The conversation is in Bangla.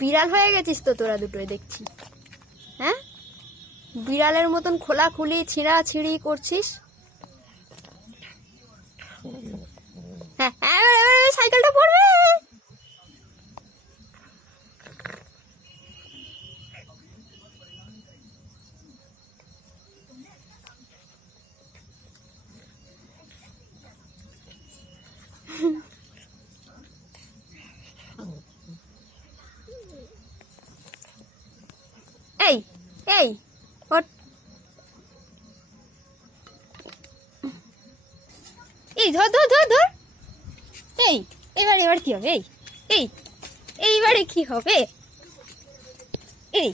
বিড়াল হয়ে গেছিস তো তোরা দুটোই দেখছি। হ্যাঁ, বিড়ালের মতন খোলাখুলি ছিঁড়াছিঁড়ি করছিস। হ্যাঁ, সাইকেলটা পড়বে। এই এই ওঠ। এই ধর ধর ধর ধর। এই এবার কি হবে? এই এইবারে কি হবে? এই